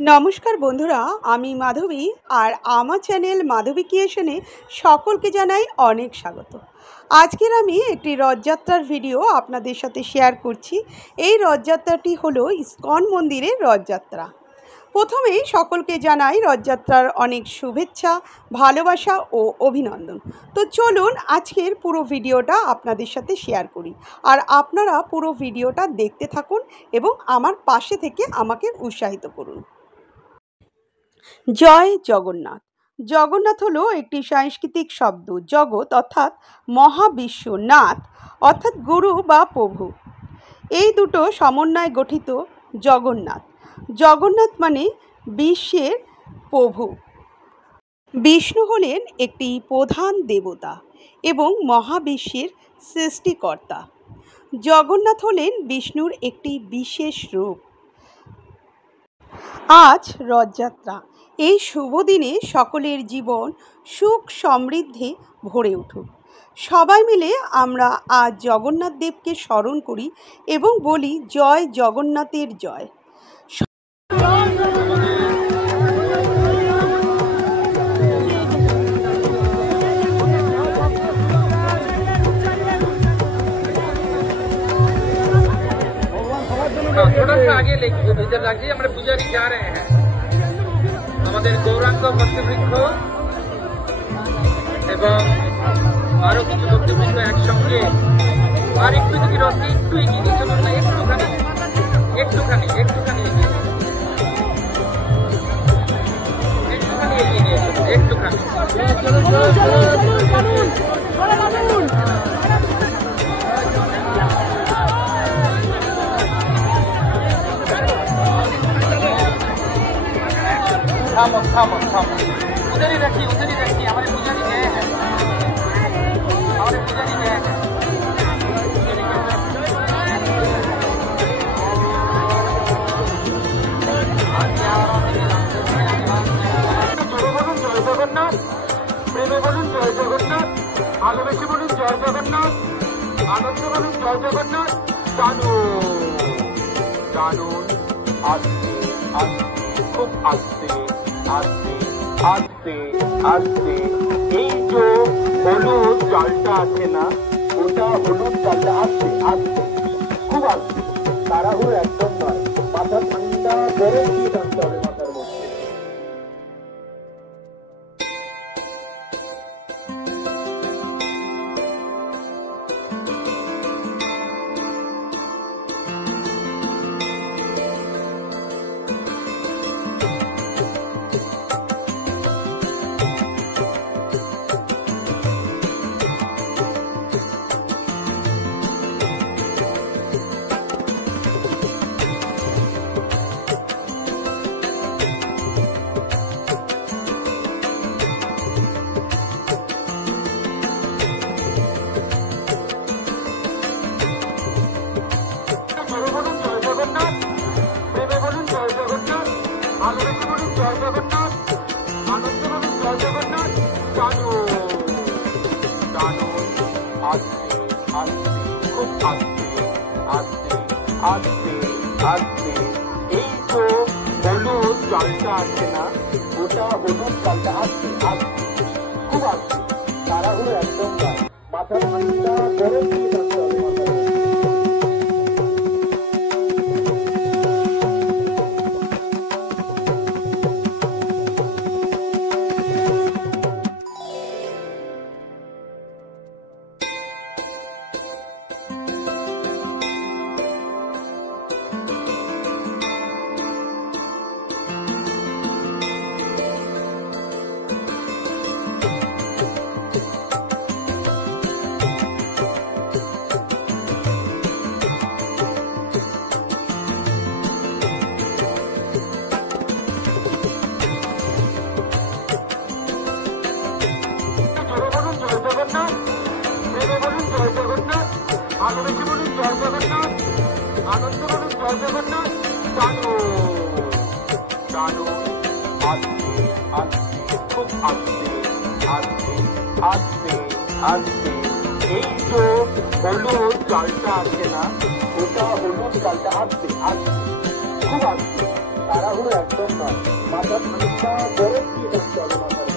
নমস্কার বন্ধুরা, আমি মাধবী আর আমার চ্যানেল মাধবী ক্রিয়েশনে সকলকে জানাই অনেক স্বাগত। আজকের আমি একটি রথযাত্রার ভিডিও আপনাদের সাথে শেয়ার করছি। এই রথযাত্রাটি হলো ইস্কন মন্দিরের রথযাত্রা। প্রথমেই সকলকে জানাই রথযাত্রার অনেক শুভেচ্ছা, ভালোবাসা ও অভিনন্দন। তো চলুন আজকের পুরো ভিডিওটা আপনাদের সাথে শেয়ার করি, আর আপনারা পুরো ভিডিওটা দেখতে থাকুন এবং আমার পাশে থেকে আমাকে উৎসাহিত করুন। জয় জগন্নাথ। জগন্নাথ হলো একটি সাংস্কৃতিক শব্দ। জগৎ অর্থাৎ মহাবিশ্ব, নাথ অর্থাৎ গুরু বা প্রভু, এই দুটো সমন্বয়ে গঠিত জগন্নাথ। জগন্নাথ মানে বিশ্বের প্রভু। বিষ্ণু হলেন একটি প্রধান দেবতা এবং মহাবিশ্বের সৃষ্টিকর্তা। জগন্নাথ হলেন বিষ্ণুর একটি বিশেষ রূপ। আজ রথযাত্রা। এই শুভ দিনে সকলের জীবন সুখ সমৃদ্ধি ভরে উঠুক। সবাই মিলে আমরা আজ জগন্নাথ দেবকে স্মরণ করি এবং বলি জয় জগন্নাথের জয়। थोड़ा सा आगे इधर लाजिए, हमारे पुजारी जा रहे हैं। हमारे गौरांग भक्तबृंद এবং আরো কিছু ভক্তবৃন্দ একসঙ্গে আর একটু যদি রথে একটু এগিয়ে নিয়ে চলুন না, একটুখানি এগিয়ে নিয়ে চলুন, একটুখানি। थामो उधर ही रखिए, हमारे पुजारी गए हैं, জয় জগন্নাথ, প্রেমে বলুন জয় জগন্নাথ, ভালোবেসে বলুন জয় জগন্নাথ, আনন্দে বলুন জয় জগন্নাথ। জানুন আস্তে আস্তে, খুব আস্তে আস্তে আস্তে আস্তে। এই যে হলুদ জলটা আছে না, ওটা হলুদ জলটা আস্তে আস্তে, খুব আস্তে, তাড়াহুড়ো একদম নয়। মাথা ঠান্ডা করে দিয়ে টানতে হবে মাথার মধ্যে। খুব আস্তে আস্তে আস্তে আস্তে। এই যে হলুদ জলটা আছে না, ওটা হলুদ জলটা আস্তে আস্তে, খুব আস্তে, তাড়াহুড়ো একদম নয়। মাথা ঠান্ডা করে দিয়ে টানতে হবে মাথার মধ্যে। ভালোবেসে বলুন জয় জগন্নাথ, আনন্দ বলুন জয় জগন্নাথ। জানুন আস্তে আস্তে, খুব আস্তে আস্তে আস্তে আস্তে। এই যে হলুদ জলটা আছে না, ওটা হলুদ জলটা আস্তে আস্তে, খুব আস্তে, তাড়াহুড়ো একদম নয়, মাথা খানিকটা বরফ দিয়ে থাকতে হবে মাথার